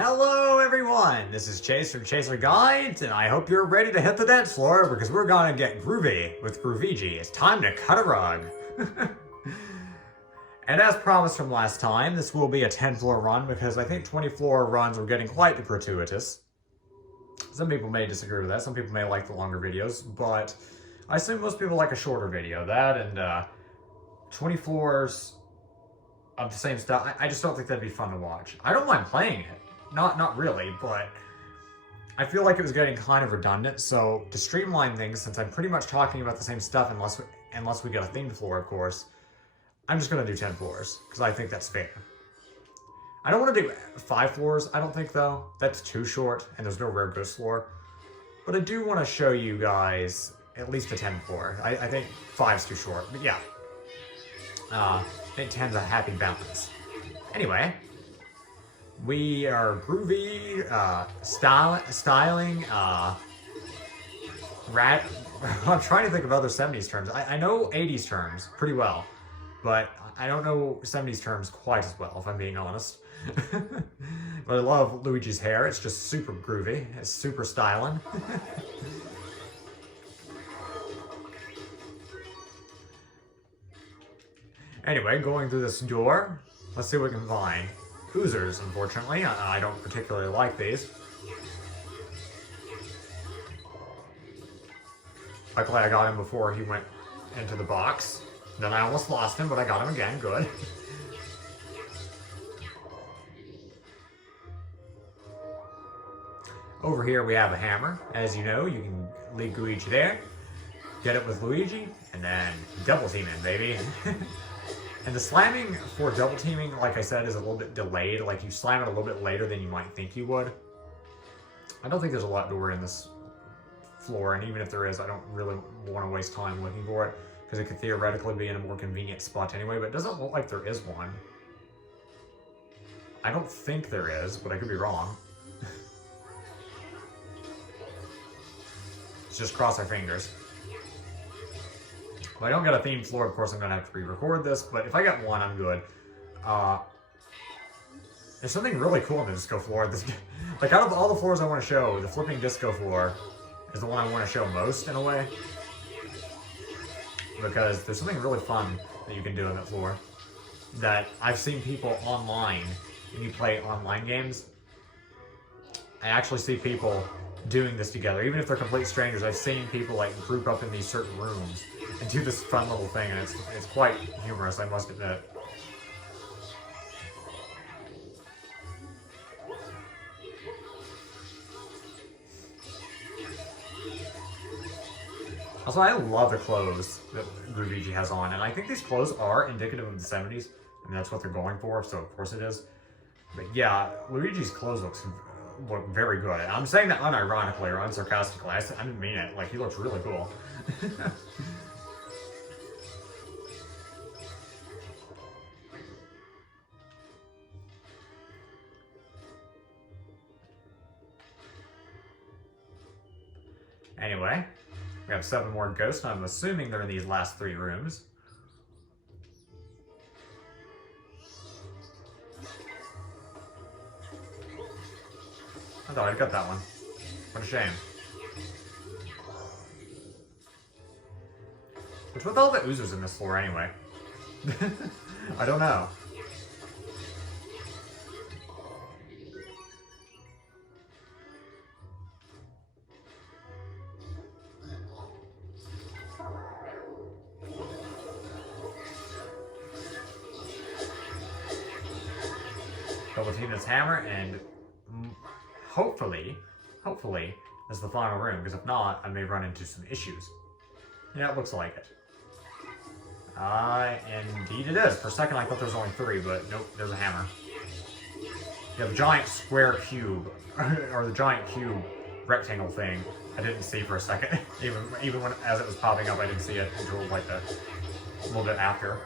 Hello everyone, this is Chase from Chaser Guides, and I hope you're ready to hit the dance floor because we're gonna get groovy with Groovigi. It's time to cut a rug. And as promised from last time, this will be a 10-floor run because I think 20-floor runs were getting quite gratuitous. Some people may disagree with that, some people may like the longer videos, but I assume most people like a shorter video. That and 20 floors of the same stuff, I just don't think that'd be fun to watch. I don't mind playing it. Not really, but I feel like it was getting kind of redundant, so to streamline things, since I'm pretty much talking about the same stuff unless we get a themed floor, of course, I'm just going to do 10 floors, because I think that's fair. I don't want to do 5 floors, I don't think, though. That's too short, and there's no rare ghost floor. But I do want to show you guys at least a 10 floor. I think 5's too short, but yeah. I think 10's a happy balance. Anyway, we are groovy, styling, I'm trying to think of other 70s terms. I know 80s terms pretty well, but I don't know 70s terms quite as well, if I'm being honest. But I love Luigi's hair. It's just super groovy. It's super styling. Anyway, going through this door, let's see what we can find. Oozers, unfortunately. I don't particularly like these. Luckily, I got him before he went into the box. Then I almost lost him, but I got him again. Good. Over here, we have a hammer. As you know, you can leave Luigi there, get it with Luigi, and then double team in, baby. And the slamming for double teaming, like I said, is a little bit delayed. Like, you slam it a little bit later than you might think you would. I don't think there's a lot door in this floor, and even if there is, I don't really want to waste time looking for it, because it could theoretically be in a more convenient spot anyway, but it doesn't look like there is one. I don't think there is, but I could be wrong. Let's just cross our fingers. If I don't get a themed floor, of course I'm going to have to re-record this, but if I get one, I'm good. There's something really cool in the disco floor. Like, out of all the floors I want to show, the flipping disco floor is the one I want to show most, in a way. Because there's something really fun that you can do on that floor. That I've seen people online, when you play online games, I actually see people doing this together. Even if they're complete strangers, I've seen people, like, group up in these certain rooms and do this fun little thing, and it's quite humorous, I must admit. Also, I love the clothes that Groovigi has on, and I think these clothes are indicative of the 70s. I mean, that's what they're going for, so of course it is. But yeah, Luigi's clothes look very good. And I'm saying that unironically or unsarcastically. I didn't mean it. Like, he looks really cool. Anyway, we have 7 more ghosts. I'm assuming they're in these last 3 rooms. I thought I'd got that one. What a shame. What's with all the oozers in this floor anyway? I don't know. Double team this hammer, and hopefully, this is the final room, because if not, I may run into some issues. Yeah, it looks like it. Indeed it is. For a second I thought there was only 3, but nope, there's a hammer. You have a giant square cube, or the giant cube rectangle thing. I didn't see for a second. even when, as it was popping up, I didn't see it until like a little bit after.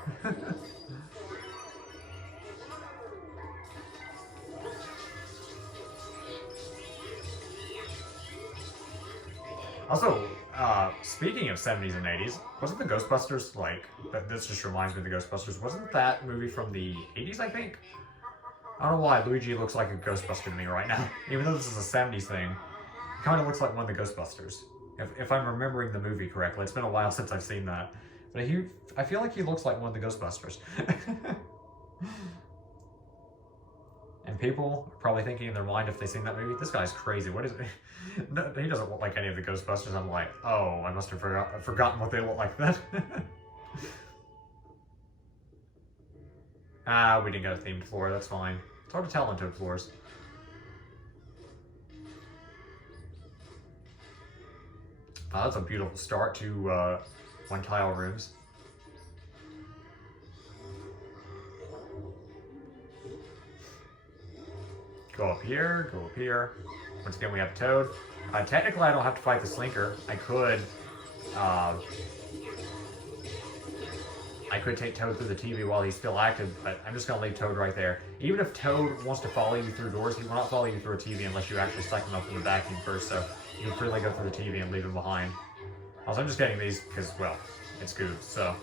Also, speaking of 70s and 80s, wasn't the Ghostbusters, like, this just reminds me of the Ghostbusters, wasn't that movie from the 80s, I think? I don't know why Luigi looks like a Ghostbuster to me right now. Even though this is a 70s thing, it kind of looks like one of the Ghostbusters. If I'm remembering the movie correctly. It's been a while since I've seen that. But I feel like he looks like one of the Ghostbusters. And people are probably thinking in their mind if they've seen that movie, this guy's crazy. What is it? No, he doesn't look like any of the Ghostbusters. I'm like, oh, I must have forgotten what they look like then. We didn't get a themed floor. That's fine. It's hard to tell on Toad floors. That's a beautiful start to one tile rooms. Go up here, go up here. Once again, we have Toad. Technically, I don't have to fight the Slinker. I could take Toad through the TV while he's still active, but I'm just going to leave Toad right there. Even if Toad wants to follow you through doors, he will not follow you through a TV unless you actually suck him up in the vacuum first, so you can freely go through the TV and leave him behind. Also, I'm just getting these because, well, it's Goob, so...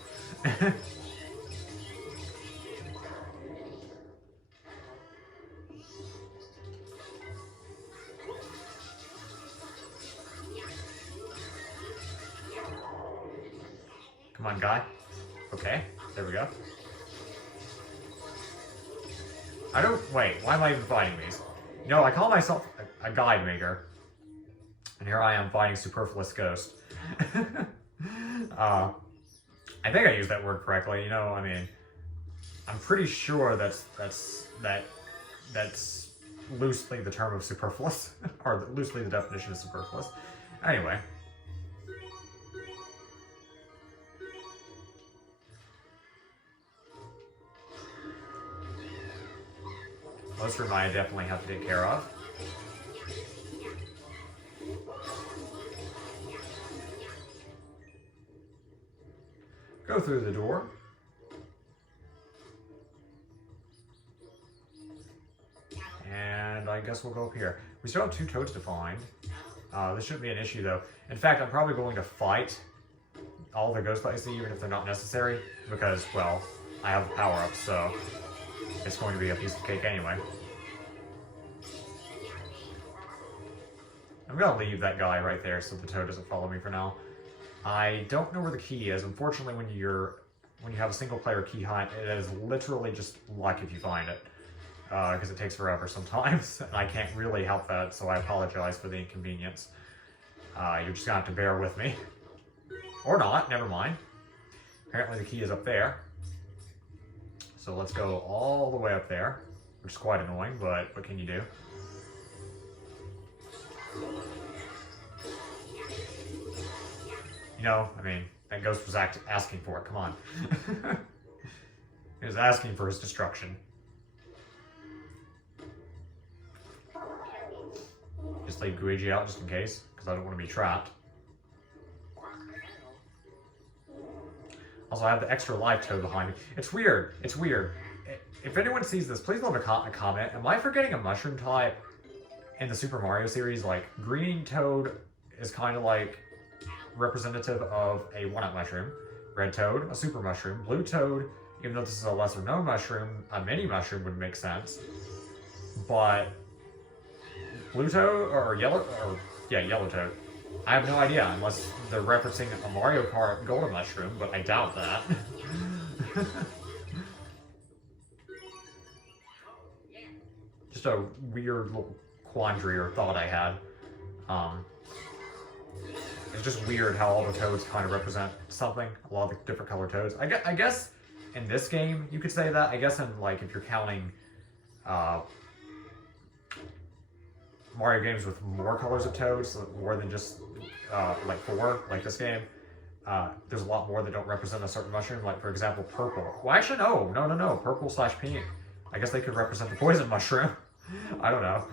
Come on, guy. Okay, there we go. Wait, why am I even fighting these? You know, I call myself a guide maker. And here I am fighting Superfluous Ghost. I think I used that word correctly, you know, I mean, I'm pretty sure that's loosely the term of superfluous, or loosely the definition of superfluous. Anyway. Most room I definitely have to take care of. Go through the door. And I guess we'll go up here. We still have 2 Toads to find. This shouldn't be an issue though. In fact, I'm probably going to fight all the Ghostbusters even if they're not necessary. Because, well, I have power-ups, so it's going to be a piece of cake anyway. I'm going to leave that guy right there so the Toad doesn't follow me for now. I don't know where the key is. Unfortunately, when you have a single-player key hunt, it is literally just luck if you find it. Because it takes forever sometimes, and I can't really help that, so I apologize for the inconvenience. You're just going to have to bear with me. Or not, never mind. Apparently the key is up there. So let's go all the way up there, which is quite annoying, but what can you do? You know, I mean, that ghost was asking for it, come on. He was asking for his destruction. Just leave Groovigi out just in case, because I don't want to be trapped. Also, I have the extra live Toad behind me. It's weird. It's weird. If anyone sees this, please leave a comment. Am I forgetting a mushroom type in the Super Mario series? Like, green Toad is kind of like representative of a one-up mushroom. Red Toad, a super mushroom. Blue Toad, even though this is a lesser-known mushroom, a mini mushroom would make sense. But Blue Toad, or Yellow Toad. I have no idea, unless they're referencing a Mario Kart Golden Mushroom, but I doubt that. Just a weird little quandary or thought I had. It's just weird how all the Toads kind of represent something. A lot of the different colored Toads. I guess in this game you could say that. I guess in, like, if you're counting Mario games with more colors of Toads, more than just like 4, like this game, there's a lot more that don't represent a certain mushroom. Like, for example, purple. Well, actually, no. Purple/pink. I guess they could represent the poison mushroom. I don't know.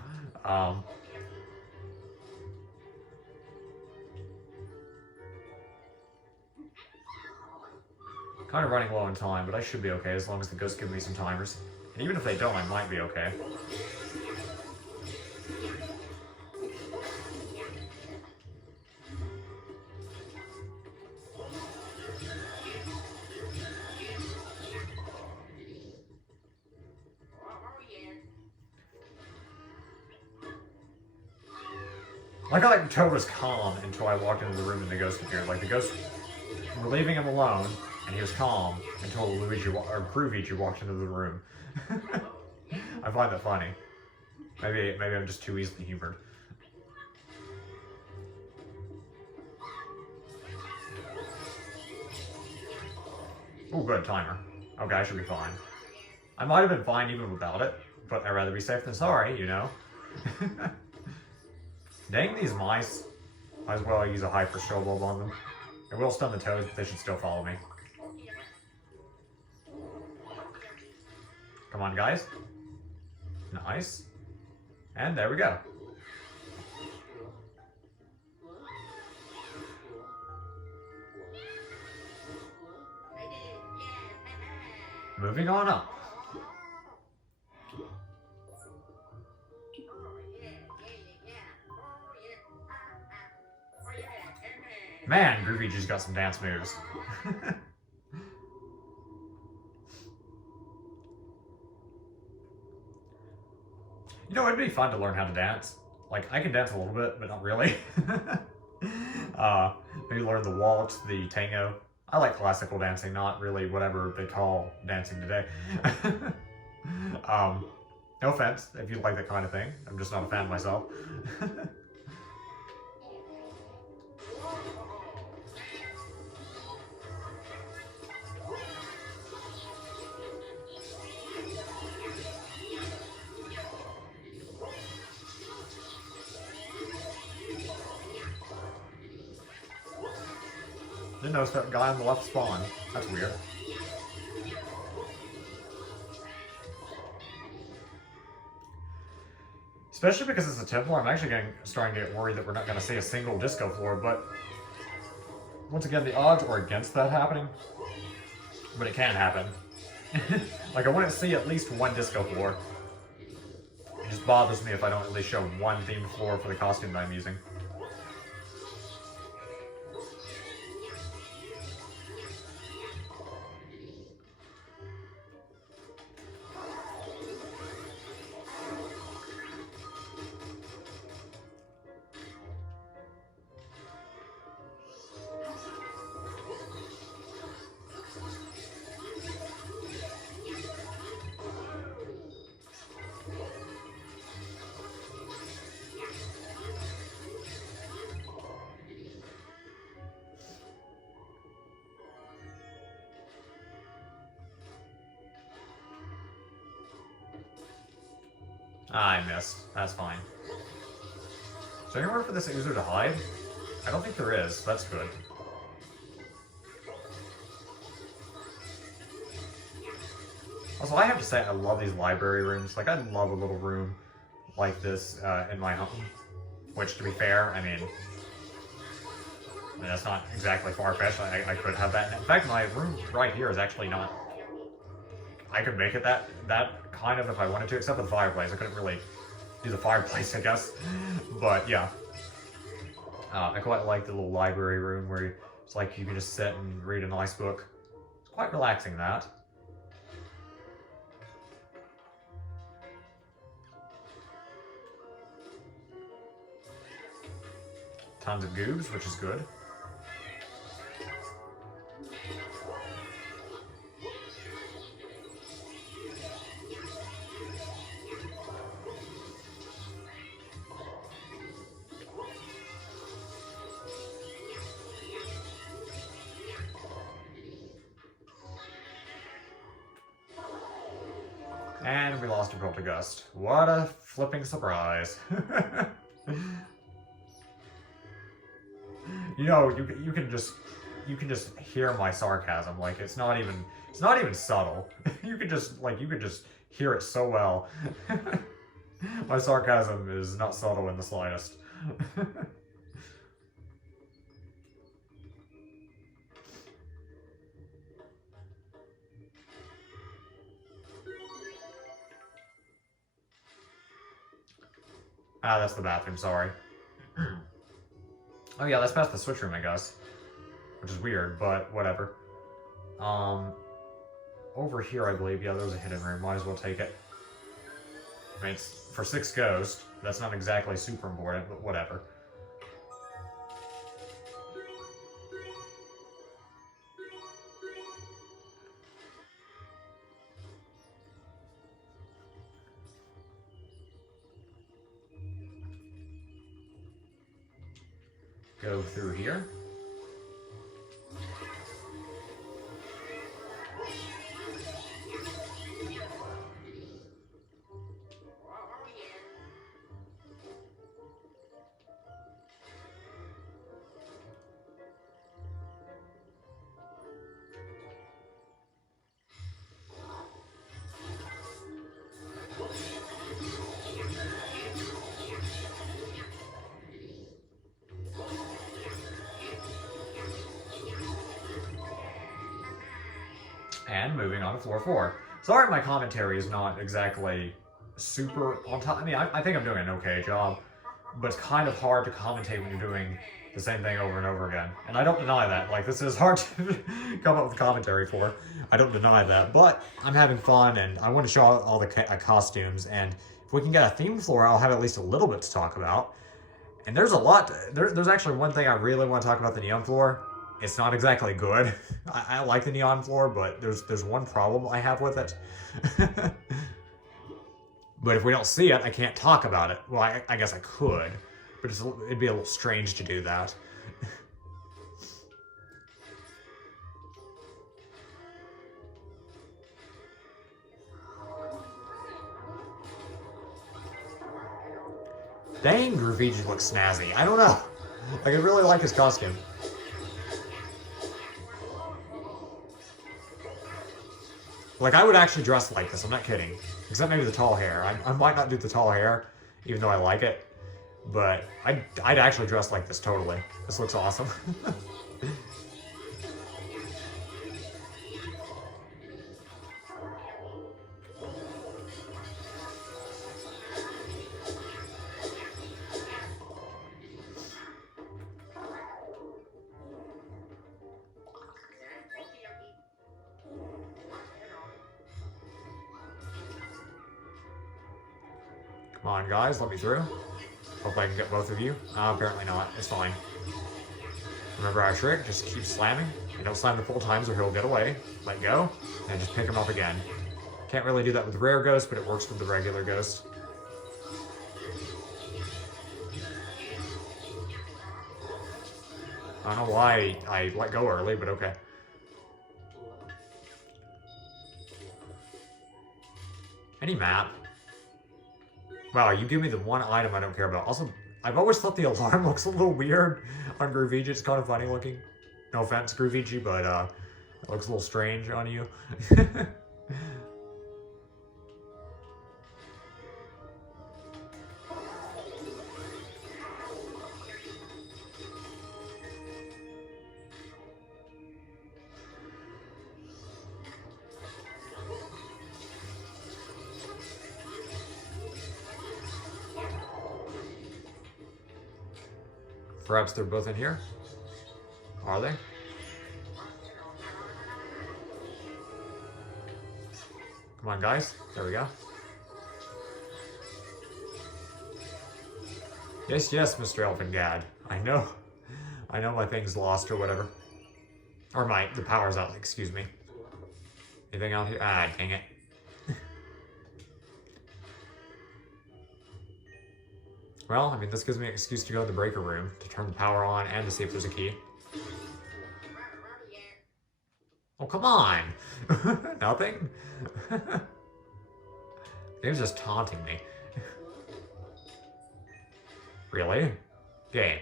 Kind of running low on time, but I should be okay as long as the ghosts give me some timers. And even if they don't, I might be okay. Like I like Toad was calm until I walked into the room and the ghost appeared. Like the ghost, we're leaving him alone, and he was calm until Luigi or Groovigi walked into the room. I find that funny. Maybe I'm just too easily humored. Oh, good timer. Okay, I should be fine. I might have been fine even without it, but I'd rather be safe than sorry, you know. Dang these mice. Might as well use a hyper show bulb on them. It will stun the toads, but they should still follow me. Come on, guys. Nice. And there we go. Moving on up. Man, Groovigi's got some dance moves. You know, it'd be fun to learn how to dance. Like, I can dance a little bit, but not really. Maybe learn the waltz, the tango. I like classical dancing, not really whatever they call dancing today. No offense if you like that kind of thing. I'm just not a fan myself. Didn't notice that guy on the left spawn. That's weird. Especially because it's a Templar, I'm actually starting to get worried that we're not going to see a single disco floor, but once again, the odds are against that happening, but it can happen. Like, I want to see at least one disco floor. It just bothers me if I don't at least show one themed floor for the costume that I'm using. I missed. That's fine. Is there anywhere for this Oozer to hide? I don't think there is. That's good. Also, I have to say, I love these library rooms. Like, I love a little room like this in my home. Which, to be fair, I mean that's not exactly far-fetched. I could have that. In fact, my room right here is actually not... I could make it that kind of if I wanted to, except for the fireplace. I couldn't really do the fireplace, I guess. But, yeah. I quite like the little library room where it's like you can just sit and read a nice book. It's quite relaxing, that. Tons of goobs, which is good. And we lost a Poltergust. What a flipping surprise. You know, you can just hear my sarcasm. Like, it's not even subtle. You could just hear it so well. My sarcasm is not subtle in the slightest. Ah, that's the bathroom, sorry. Oh yeah, that's past the switch room, I guess. Which is weird, but whatever. Over here, I believe, yeah, there's a hidden room. Might as well take it. I mean, it's for 6 ghosts. That's not exactly super important, but whatever. go through here. And moving on to floor 4. Sorry my commentary is not exactly super on top. I mean, I think I'm doing an okay job, but it's kind of hard to commentate when you're doing the same thing over and over again. And I don't deny that. Like, this is hard to come up with commentary for. I don't deny that. But I'm having fun, and I want to show all the costumes. And if we can get a theme floor, I'll have at least a little bit to talk about. And there's a lot. There's actually one thing I really want to talk about, the neon floor. It's not exactly good. I like the neon floor, but there's one problem I have with it. But if we don't see it, I can't talk about it. Well, I guess I could, but it'd be a little strange to do that. Dang, Groovigi looks snazzy. I don't know. Like, I really like his costume. Like, I would actually dress like this, I'm not kidding. Except maybe the tall hair. I might not do the tall hair, even though I like it. But I'd actually dress like this, totally. This looks awesome. Come on, guys, let me through. Hope I can get both of you. Apparently not. It's fine. Remember our trick? Just keep slamming. And don't slam the full times or he'll get away. Let go. And just pick him up again. Can't really do that with the rare ghost, but it works with the regular ghost. I don't know why I let go early, but okay. Any map. Wow, you give me the one item I don't care about. Also, I've always thought the alarm looks a little weird on Groovigi. It's kind of funny looking. No offense, Groovigi, but it looks a little strange on you. Perhaps they're both in here? Are they? Come on, guys. There we go. Yes, yes, Mr. Elfingad. I know my thing's lost or whatever. Or the power's out, excuse me. Anything out here? Ah, dang it. Well, I mean, this gives me an excuse to go in the breaker room, to turn the power on, and to see if there's a key. Oh, come on! Nothing? He was just taunting me. Really? Game.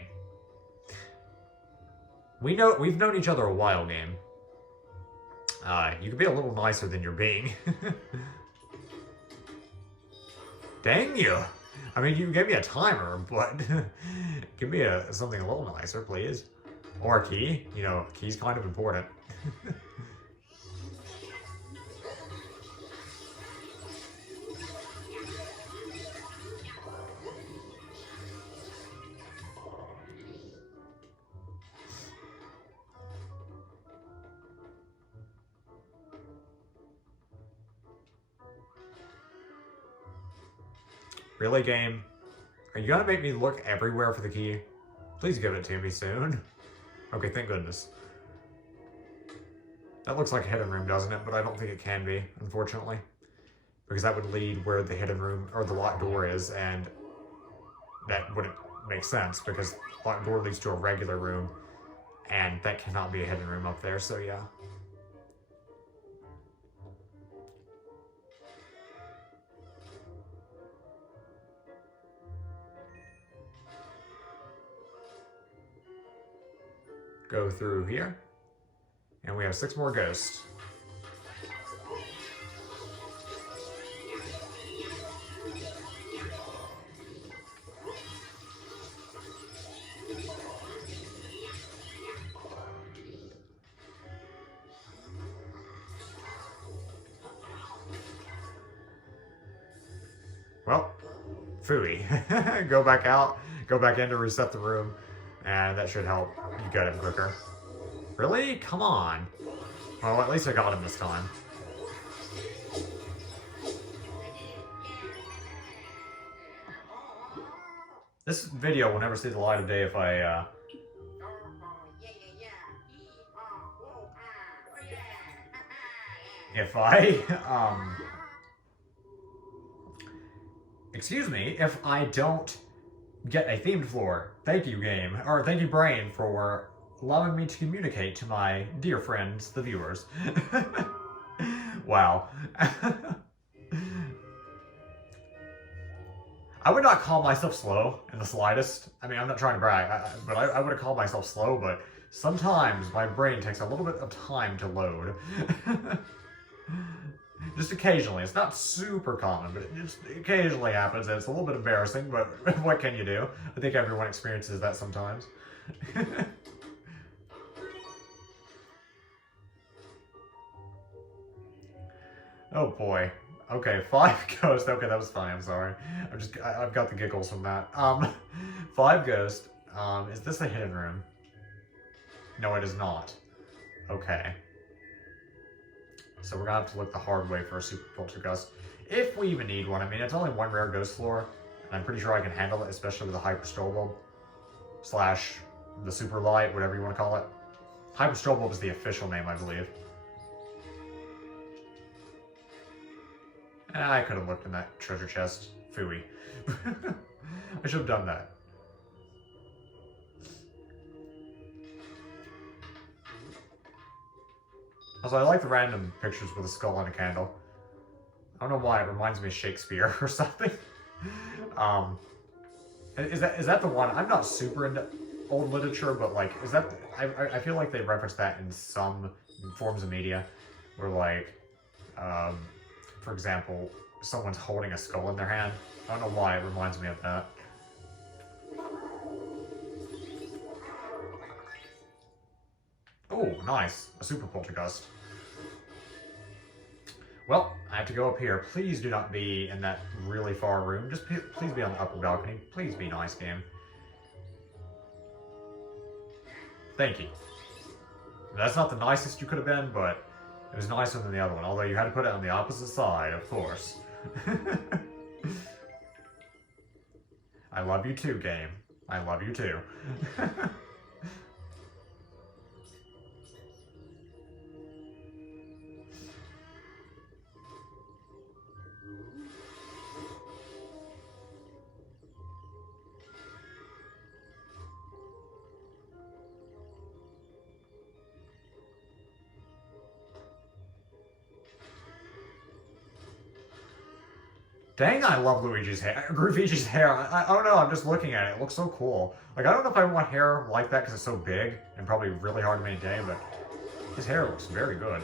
We've known each other a while, game. You can be a little nicer than you're being. Dang you! I mean, you gave me a timer, but give me something a little nicer, please. Or a key. You know, a key's kind of important. Really, game? Are you gonna make me look everywhere for the key? Please give it to me soon. Okay, thank goodness. That looks like a hidden room, doesn't it? But I don't think it can be, unfortunately. Because that would lead where the hidden room, or the locked door is, and that wouldn't makes sense because the door leads to a regular room, and that cannot be a hidden room up there, so yeah. Go through here, and we have 6 more ghosts. Well, phooey. Go back out, go back in to reset the room, and that should help you get him quicker. Really? Come on. Well, at least I got him this time. This video will never see the light of day if I, excuse me, if I don't get a themed floor. Thank you, game. Or thank you, brain, for allowing me to communicate to my dear friends, the viewers. Wow. I would not call myself slow in the slightest. I mean, I'm not trying to brag, but I would have called myself slow, but sometimes my brain takes a little bit of time to load. Just occasionally. It's not super common, but it just occasionally happens, and it's a little bit embarrassing, but what can you do? I think everyone experiences that sometimes. Oh boy. Okay, 5 ghosts. Okay, that was funny, I'm sorry. I've got the giggles from that. 5 ghosts. Is this a hidden room? No, it is not. Okay. So we're gonna have to look the hard way for a super poltergust. If we even need one. I mean, it's only 1 rare ghost floor, and I'm pretty sure I can handle it, especially with a hyper strobe / the super light, whatever you want to call it. Hyper strobe is the official name, I believe. I could have looked in that treasure chest. Phooey. I should have done that. Also, I like the random pictures with a skull and a candle. I don't know why, it reminds me of Shakespeare or something. Is that the one? I'm not super into old literature, but like, is that... I feel like they reference that in some forms of media, where like, for example, someone's holding a skull in their hand. I don't know why, it reminds me of that. Oh, nice. A super poltergust. Well, I have to go up here. Please do not be in that really far room. Just please be on the upper balcony. Please be nice, game. Thank you. That's not the nicest you could have been, but it was nicer than the other one. Although you had to put it on the opposite side, of course. I love you too, game. I love you too. Dang, I love Luigi's hair. Groovigi's hair. I don't know, I'm just looking at it. It looks so cool. Like, I don't know if I want hair like that because it's so big and probably really hard to maintain, but his hair looks very good.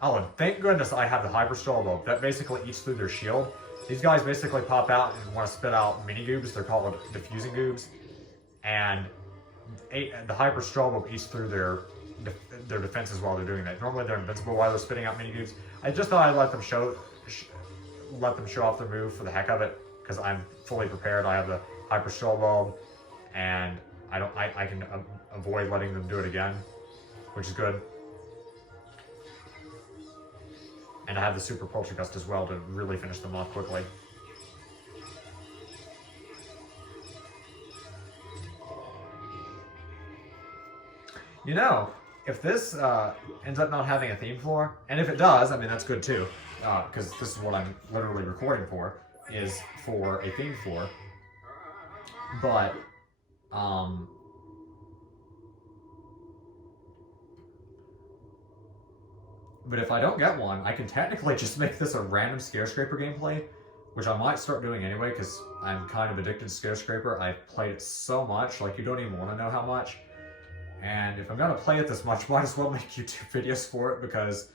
Oh, and thank goodness I have the Hyper Strobo. That basically eats through their shield. These guys basically pop out and want to spit out mini goobs. They're called diffusing goobs. And the Hyper Strobo eats through their defenses while they're doing that. Normally they're invincible while they're spitting out mini goobs. I just thought I'd let them show off their move for the heck of it, because I'm fully prepared. I have the Hyper Strobo, and I can avoid letting them do it again, which is good. And I have the Super Poltergust as well to really finish them off quickly. You know, if this ends up not having a theme floor, and if it does, I mean, that's good too, because this is what I'm literally recording for. is for a themed floor. But, but if I don't get one, I can technically just make this a random Scarescraper gameplay, which I might start doing anyway, because I'm kind of addicted to Scarescraper. I've played it so much, like you don't even want to know how much. And if I'm going to play it this much, might as well make YouTube videos for it, because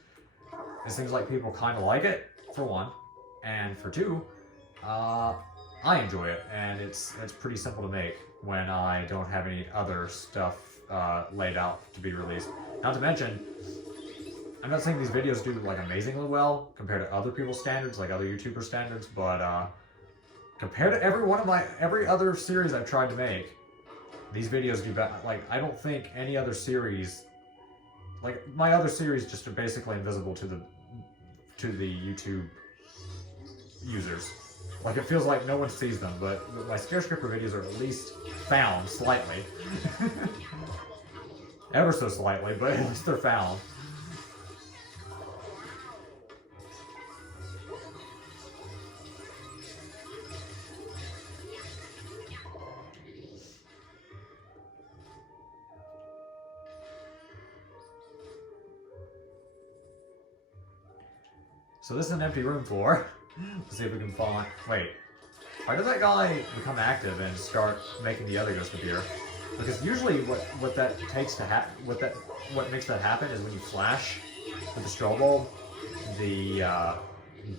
it seems like people kind of like it, for one. And for two, I enjoy it, and it's pretty simple to make when I don't have any other stuff laid out to be released. Not to mention, I'm not saying these videos do like amazingly well compared to other people's standards, like other YouTuber standards, but compared to every other series I've tried to make, these videos do better. Like, I don't think any other series, like my other series, just are basically invisible to the YouTube users. Like, it feels like no one sees them, but my Scarescraper videos are at least found slightly. Ever so slightly, but at least they're found. So this is an empty room floor. Let's see if we can find... Wait. Why does that guy become active and start making the other ghost appear? Because usually what that takes to what makes that happen is when you flash with the strobe bulb, the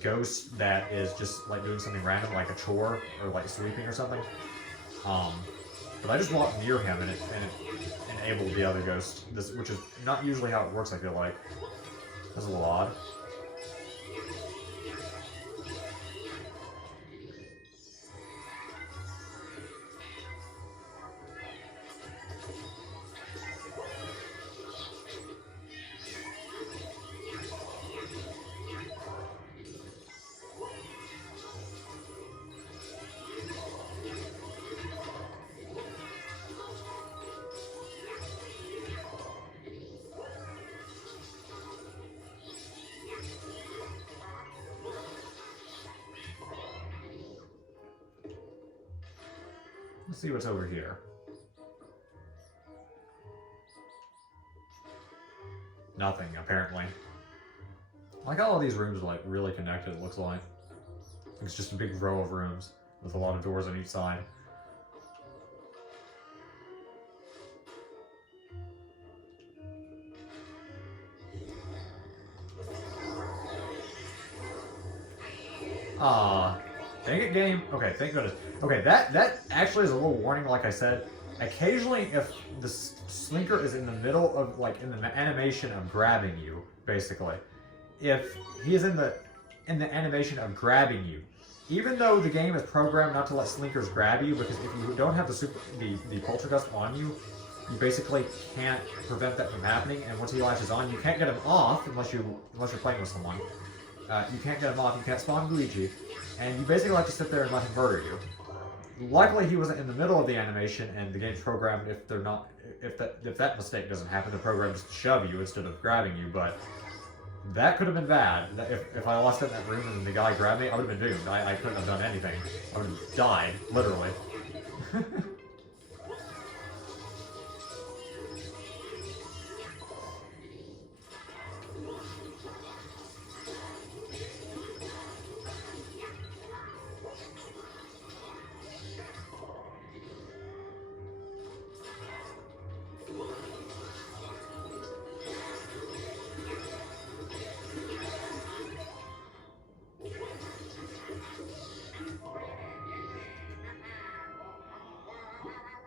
ghost that is just like doing something random, like a chore or like sweeping or something. But I just walked near him and it enabled the other ghost. Which is not usually how it works. I feel like that's a little odd. Let's see what's over here. Nothing, apparently. I like how all these rooms are like really connected, it looks like. It's just a big row of rooms with a lot of doors on each side. Dang it, game. Okay, thank goodness. Okay, that actually is a little warning, like I said. Occasionally, if the slinker is in the middle of, like, in the animation of grabbing you, basically, if he is in the animation of grabbing you, even though the game is programmed not to let slinkers grab you, because if you don't have the poltergust on you, you basically can't prevent that from happening. And once he latches on, you can't get him off unless you're playing with someone. You can't get him off. You can't spawn Luigi, and you basically have to sit there and let him murder you. Luckily, he wasn't in the middle of the animation, and the game's programmed if that mistake doesn't happen, the program just shove you instead of grabbing you. But that could have been bad. If I lost it in that room and the guy grabbed me, I would have been doomed. I couldn't have done anything. I would have died, literally.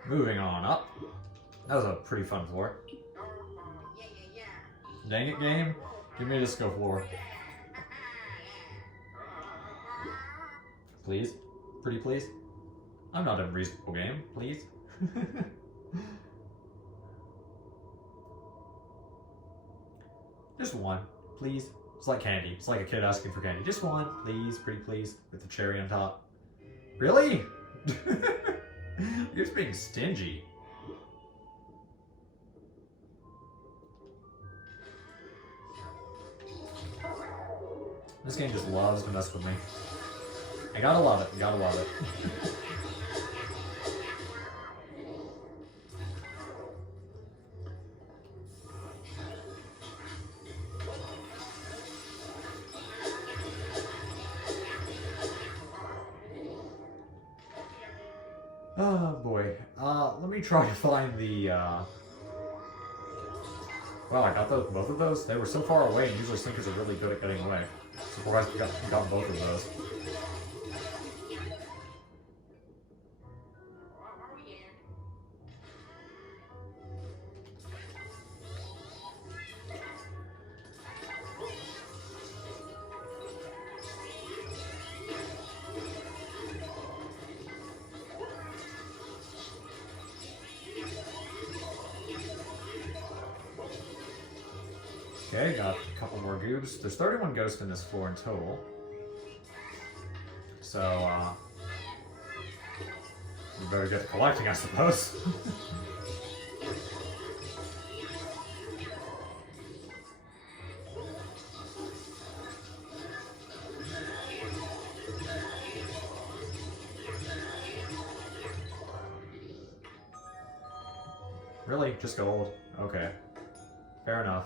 Moving on up. That was a pretty fun floor. Dang it, game. Give me a disco floor. Please? Pretty please? I'm not unreasonable, game. Please? Just one, please. It's like candy. It's like a kid asking for candy. Just one, please. Pretty please. With the cherry on top. Really? You're just being stingy. This game just loves to mess with me. I gotta love it. Gotta love it. Oh boy. Let me try to find the, Wow, I got both of those? They were so far away, and usually Snickers are really good at getting away. Surprised we got both of those. Okay, got a couple more goobs. There's 31 ghosts in this floor in total. So, we better get to collecting, I suppose. Really? Just gold? Okay. Fair enough.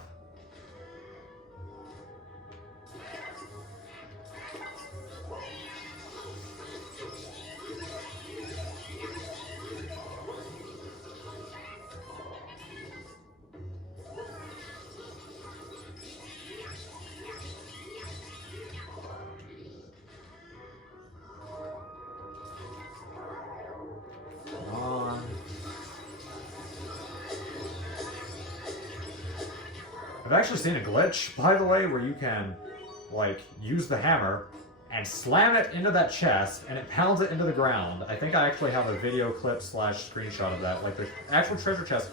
I've actually seen a glitch, by the way, where you can, like, use the hammer and slam it into that chest, and it pounds it into the ground. I think I actually have a video clip / screenshot of that. Like, the actual treasure chest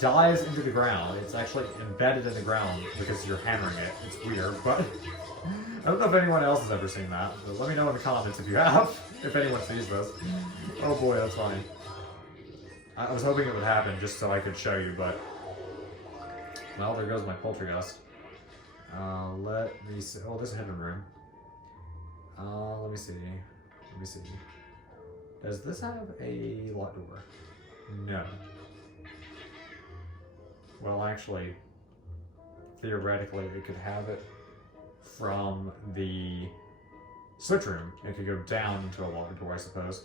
dives into the ground. It's actually embedded in the ground because you're hammering it. It's weird, but I don't know if anyone else has ever seen that. But let me know in the comments if you have, if anyone sees this. Oh boy, that's funny. I was hoping it would happen just so I could show you, but... Well, there goes my poltergust. Let me see. Oh, there's a hidden room. Let me see. Let me see. Does this have a locked door? No. Well, actually, theoretically, it could have it from the switch room. It could go down into a locked door, I suppose.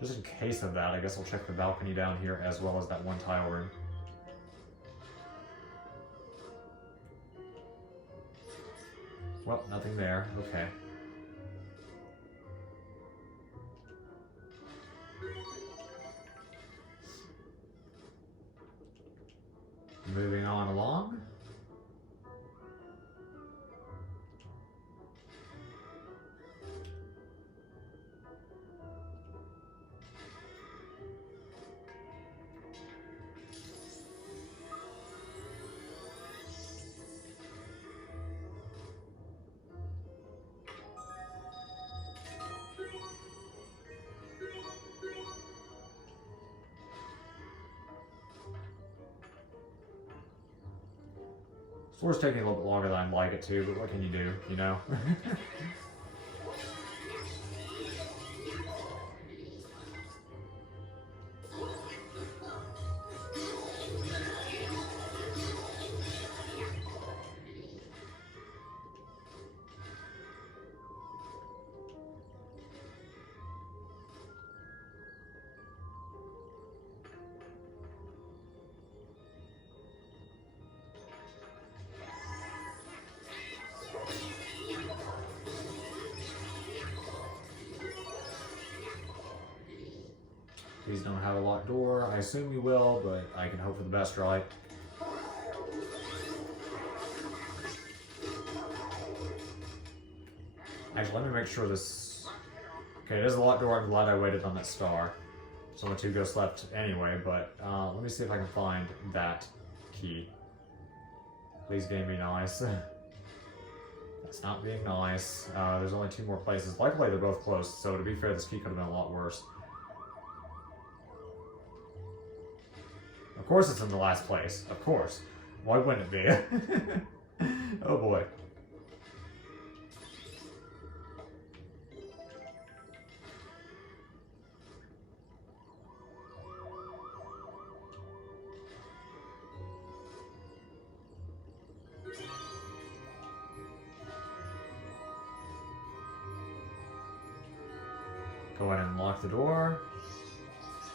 Just in case of that, I guess I'll check the balcony down here as well as that one tile room. Well, nothing there. Okay. Moving on along. Store's taking a little bit longer than I'd like it to, but what can you do, you know? Please don't have a locked door. I assume you will, but I can hope for the best, right? Actually, let me make sure this... Okay, it is a locked door. I'm glad I waited on that star. There's only 2 ghosts left anyway, but let me see if I can find that key. Please game be nice. That's not being nice. There's only 2 more places. Luckily, they're both close, so to be fair, this key could have been a lot worse. Of course it's in the last place. Of course. Why wouldn't it be? Oh boy. Go ahead and lock the door.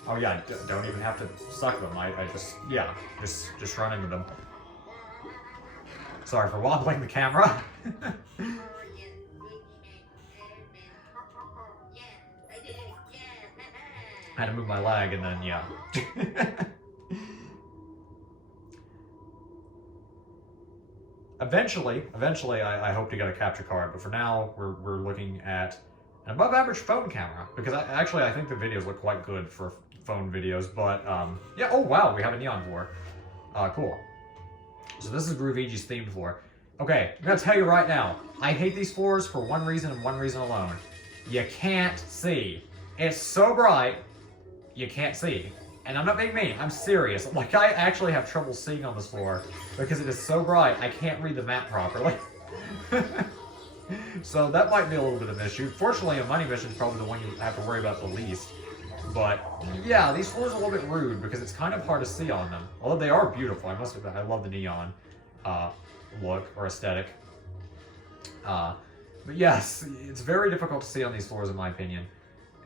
Oh yeah, don't even have to suck them. I just, yeah, just run into them. Sorry for wobbling the camera. I had to move my leg and then, yeah. Eventually, I hope to get a capture card, but for now, we're looking at an above average phone camera, because I think the videos look quite good for phone videos, but, yeah, oh wow, we have a neon floor. Cool. So this is Groovigi's themed floor. Okay, I'm gonna tell you right now, I hate these floors for one reason and one reason alone. You can't see. It's so bright, you can't see. And I'm not being mean, I'm serious. Like, I actually have trouble seeing on this floor because it is so bright, I can't read the map properly. So that might be a little bit of an issue. Fortunately, a money mission is probably the one you have to worry about the least. But, yeah, these floors are a little bit rude because it's kind of hard to see on them. Although they are beautiful, I must admit, I love the neon look or aesthetic. But yes, it's very difficult to see on these floors in my opinion.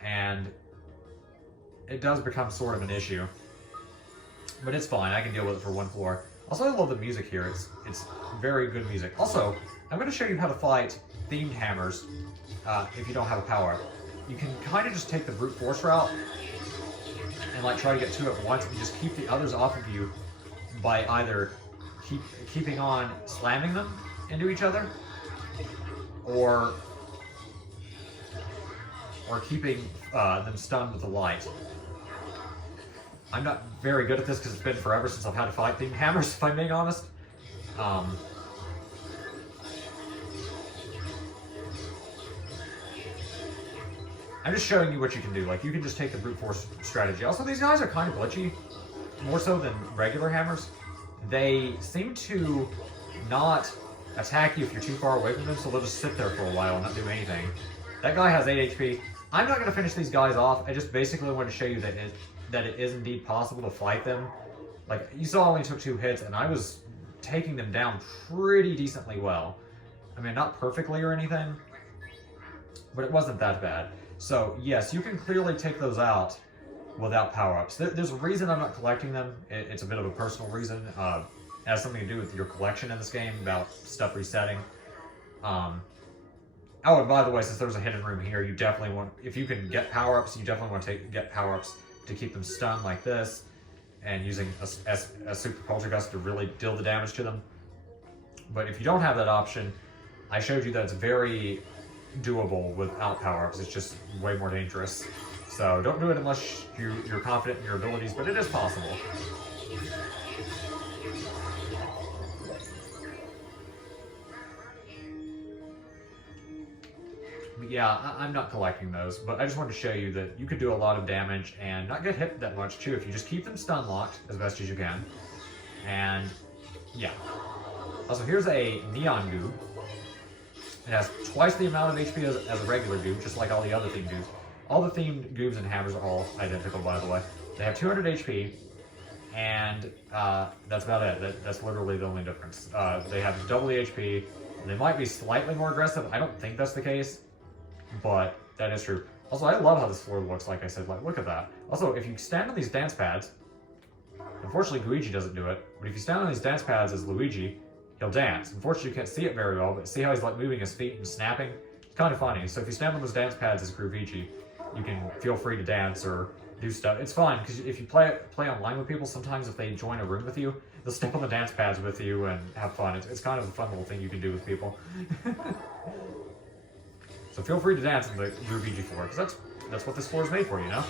And it does become sort of an issue. But it's fine, I can deal with it for one floor. Also, I love the music here, it's very good music. Also, I'm going to show you how to fight themed hammers if you don't have a power-up. You can kind of just take the brute force route and like try to get two at once and just keep the others off of you by either keeping on slamming them into each other or keeping them stunned with the light. I'm not very good at this because it's been forever since I've had to fight themed hammers, if I'm being honest. I'm just showing you what you can do. Like, you can just take the brute force strategy. Also, these guys are kind of glitchy, more so than regular hammers. They seem to not attack you if you're too far away from them, so they'll just sit there for a while and not do anything. That guy has 8 HP. I'm not going to finish these guys off. I just basically want to show you that it is indeed possible to fight them. Like, you saw I only took 2 hits, and I was taking them down pretty decently well. I mean, not perfectly or anything, but it wasn't that bad. So, yes, you can clearly take those out without power-ups. There's a reason I'm not collecting them. It's a bit of a personal reason. It has something to do with your collection in this game, about stuff resetting. Oh, and by the way, since there's a hidden room here, you definitely want, if you can get power-ups, you definitely want to get power-ups to keep them stunned like this, and using a super poltergust to really deal the damage to them. But if you don't have that option, I showed you that it's very doable without power-ups. It's just way more dangerous. So don't do it unless you're confident in your abilities, but it is possible. But yeah, I'm not collecting those, but I just wanted to show you that you could do a lot of damage and not get hit that much too if you just keep them stun locked as best as you can. And yeah. Also, here's a neon goob. It has twice the amount of HP as a regular goob, just like all the other themed goobs. All the themed goobs and hammers are all identical, by the way. They have 200 HP, and that's about it. That's literally the only difference. They have double the HP. They might be slightly more aggressive. I don't think that's the case, but that is true. Also, I love how this floor looks, like I said. Like, look at that. Also, if you stand on these dance pads, unfortunately Luigi doesn't do it, but if you stand on these dance pads as Luigi, he'll dance. Unfortunately, you can't see it very well, but see how he's like moving his feet and snapping? It's kind of funny. So if you stand on those dance pads as Groovigi, you can feel free to dance or do stuff. It's fun, because if you play online with people, sometimes if they join a room with you, they'll step on the dance pads with you and have fun. It's kind of a fun little thing you can do with people. So feel free to dance on the Groovigi floor, because that's what this floor is made for, you know?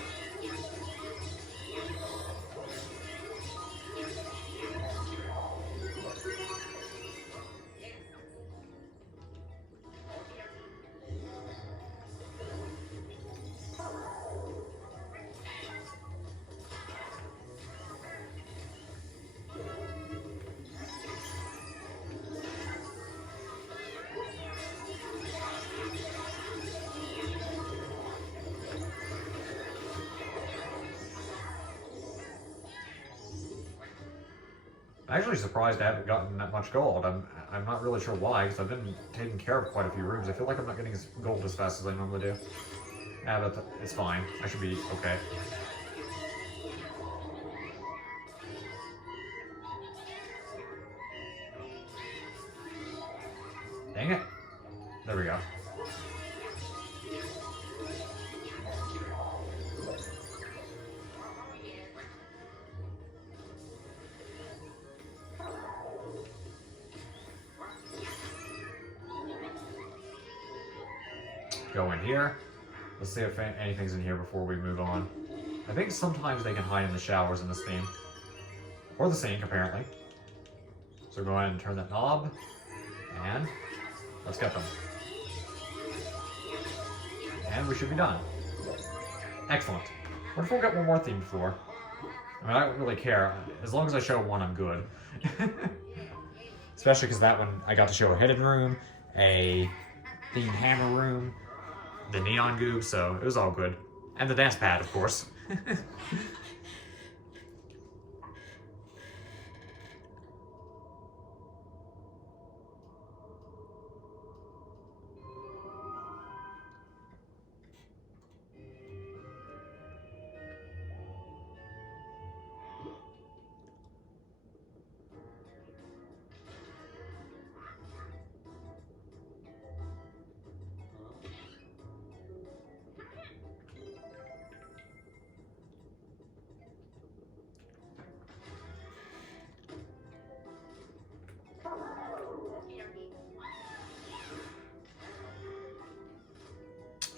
I'm actually surprised I haven't gotten that much gold. I'm not really sure why, because I've been taking care of quite a few rooms. I feel like I'm not getting gold as fast as I normally do. Yeah, but it's fine. I should be okay. Dang it. There we go. Go in here. Let's see if anything's in here before we move on. I think sometimes they can hide in the showers in this theme. Or the sink, apparently. So go ahead and turn that knob. And let's get them. And we should be done. Excellent. What if we'll get one more themed floor? I mean, I don't really care. As long as I show one, I'm good. Especially because that one, I got to show a hidden room, a themed hammer room, the neon goob, so it was all good. And the dance pad, of course.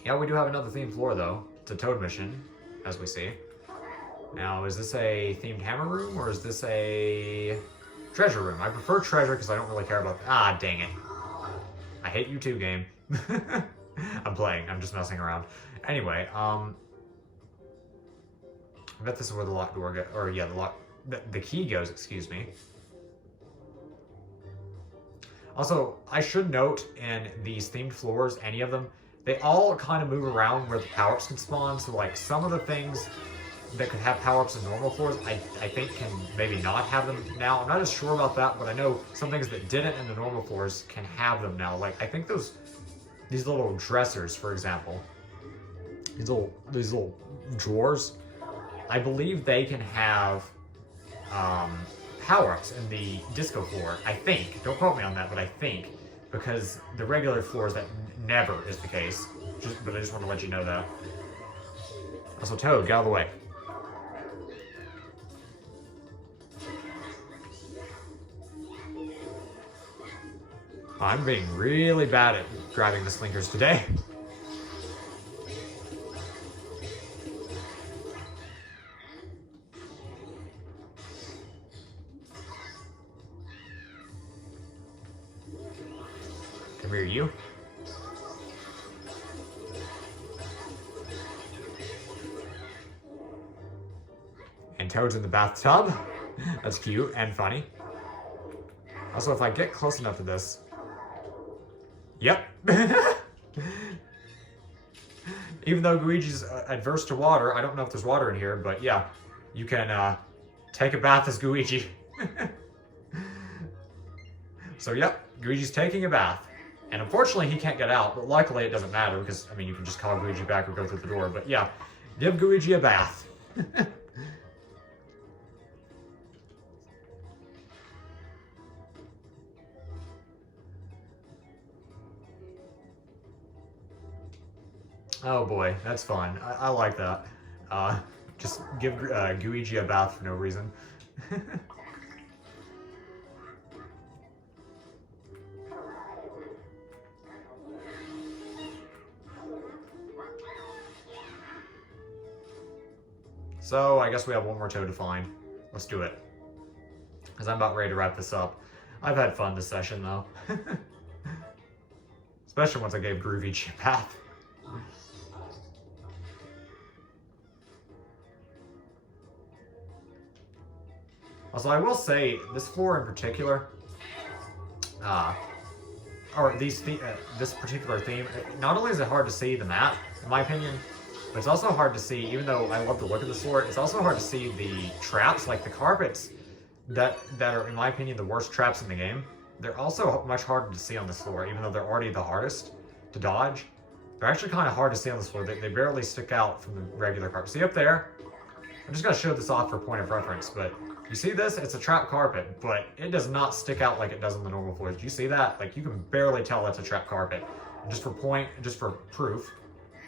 Yeah, we do have another themed floor, though. It's a Toad mission, as we see. Now, is this a themed hammer room, or is this a treasure room? I prefer treasure, because I don't really care about... Ah, dang it. I hate you too, game. I'm playing. I'm just messing around. Anyway, I bet this is where the lock door goes. Or, yeah, the key goes, excuse me. Also, I should note, in these themed floors, any of them, they all kind of move around where the power-ups can spawn, so like some of the things that could have power-ups in normal floors, I think can maybe not have them now. I'm not as sure about that, but I know some things that didn't in the normal floors can have them now. Like, I think these little dressers, for example, these little drawers, I believe they can have power-ups in the disco floor, I think. Don't quote me on that, but I think. Because the regular floors, that never is the case. But I just want to let you know that. Also, Toad, get out of the way. I'm being really bad at grabbing the slinkers today. Come here, you. And Toad's in the bathtub. That's cute and funny. Also, if I get close enough to this... Yep. Even though Luigi's adverse to water, I don't know if there's water in here, but yeah, you can take a bath as Luigi. So yep, Luigi's taking a bath. And unfortunately, he can't get out, but luckily it doesn't matter because, I mean, you can just call Luigi back or go through the door. But yeah, give Luigi a bath. Oh boy, that's fun. I like that. Just give Luigi a bath for no reason. So, I guess we have one more Toad to find. Let's do it. Because I'm about ready to wrap this up. I've had fun this session, though. Especially once I gave Groovigi a bath. Also, I will say, this floor in particular, or this particular theme, not only is it hard to see the map, in my opinion, but it's also hard to see, even though I love the look of the floor, it's also hard to see the traps, like the carpets, that are, in my opinion, the worst traps in the game. They're also much harder to see on this floor, even though they're already the hardest to dodge. They're actually kind of hard to see on this floor. They barely stick out from the regular carpet. See up there? I'm just going to show this off for point of reference, but you see this? It's a trap carpet, but it does not stick out like it does on the normal floors. Do you see that? Like, you can barely tell that's a trap carpet. And just for proof.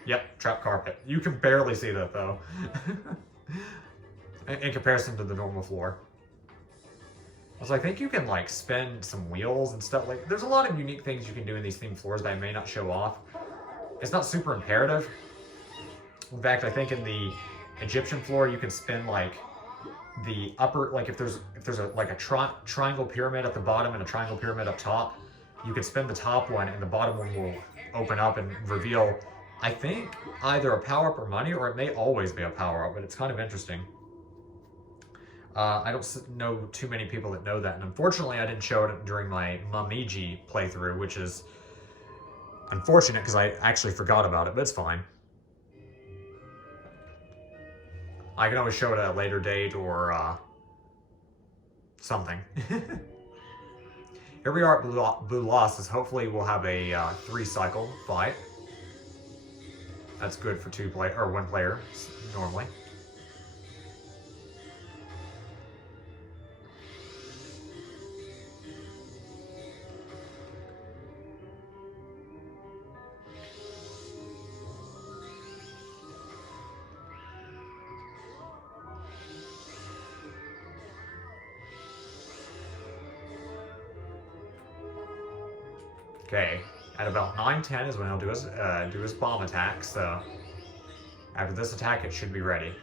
Yep, trap carpet. You can barely see that, though. in comparison to the normal floor. Also, I think you can, like, spin some wheels and stuff. Like, there's a lot of unique things you can do in these themed floors that I may not show off. It's not super imperative. In fact, I think in the Egyptian floor, you can spin, like, the upper, like, if there's a triangle pyramid at the bottom and a triangle pyramid up top, you can spin the top one and the bottom one will open up and reveal, I think, either a power-up or money, or it may always be a power-up, but it's kind of interesting. I don't know too many people that know that, and unfortunately I didn't show it during my Luigi playthrough, which is unfortunate because I actually forgot about it, but it's fine. I can always show it at a later date or something. Here we are at Boolossus. Hopefully we'll have a 3-cycle fight. That's good for 1 player normally. Okay, at about 9:10 is when he'll do his bomb attack, so after this attack it should be ready.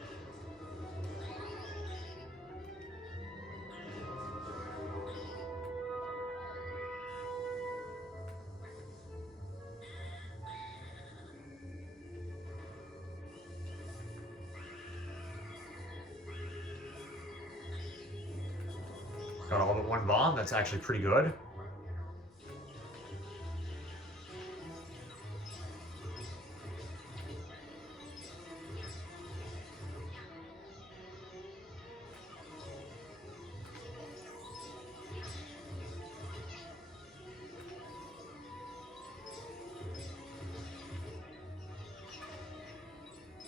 Got all but 1 bomb, that's actually pretty good.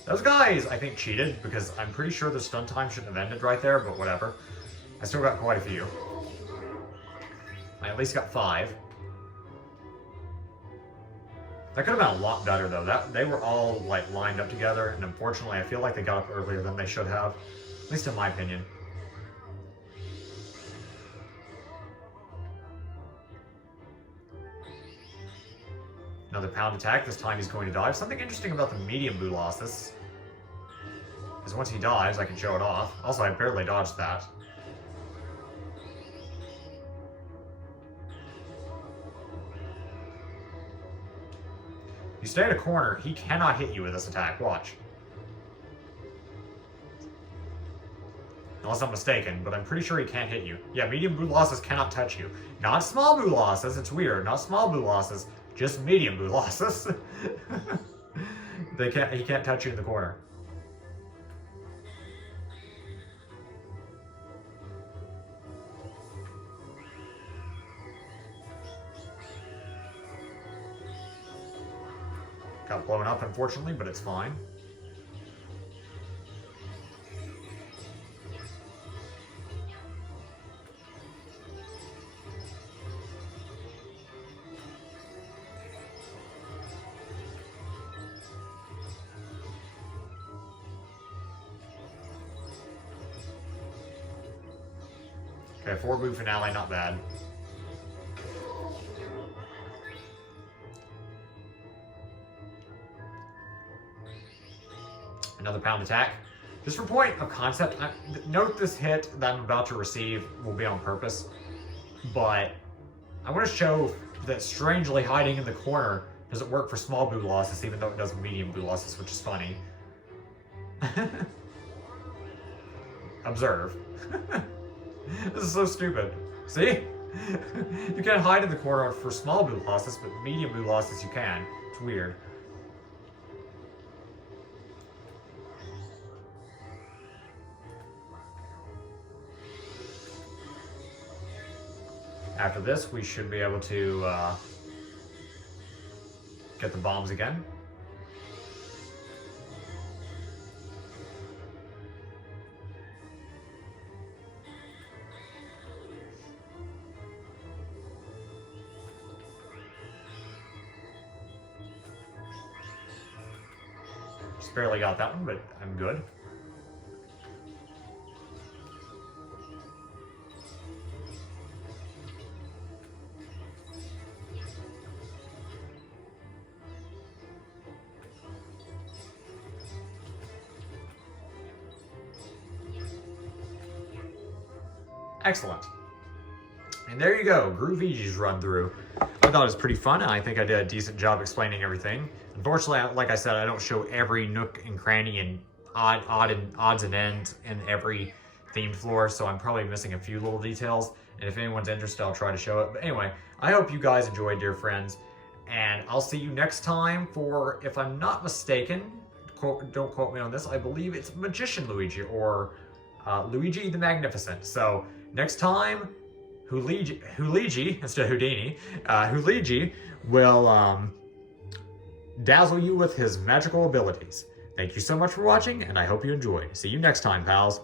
Those guys, I think, cheated, because I'm pretty sure the stun time shouldn't have ended right there, but whatever. I still got quite a few. I at least got 5. That could have been a lot better, though. They were all, like, lined up together, and unfortunately, I feel like they got up earlier than they should have. At least in my opinion. Another pound attack. This time he's going to dive. Something interesting about the medium Boolossus is once he dives, I can show it off. Also, I barely dodged that. You stay in a corner, he cannot hit you with this attack. Watch. Unless I'm mistaken, but I'm pretty sure he can't hit you. Yeah, medium Boolossus cannot touch you. Not small Boolossus, it's weird. Not small Boolossus, just medium Boolossus. He can't touch you in the corner. Got blown up, unfortunately, but it's fine. Okay, 4-move finale, not bad. Another pound attack. Just for point of concept, note this hit that I'm about to receive will be on purpose, but I want to show that strangely hiding in the corner doesn't work for small Boolossus, even though it does medium Boolossus, which is funny. Observe. This is so stupid. See? You can't hide in the corner for small Boolossus, but medium Boolossus you can. It's weird. After this, we should be able to get the bombs again. Just barely got that one, but I'm good. Excellent. And there you go, Groovigi's run through. I thought it was pretty fun, and I think I did a decent job explaining everything. Unfortunately, like I said, I don't show every nook and cranny and odds and ends in every themed floor, so I'm probably missing a few little details. And if anyone's interested, I'll try to show it. But anyway, I hope you guys enjoyed, dear friends. And I'll see you next time for, if I'm not mistaken, don't quote me on this, I believe it's Magician Luigi, or Luigi the Magnificent. So next time, Luigi instead of Houdini, Luigi will dazzle you with his magical abilities. Thank you so much for watching, and I hope you enjoyed. See you next time, pals.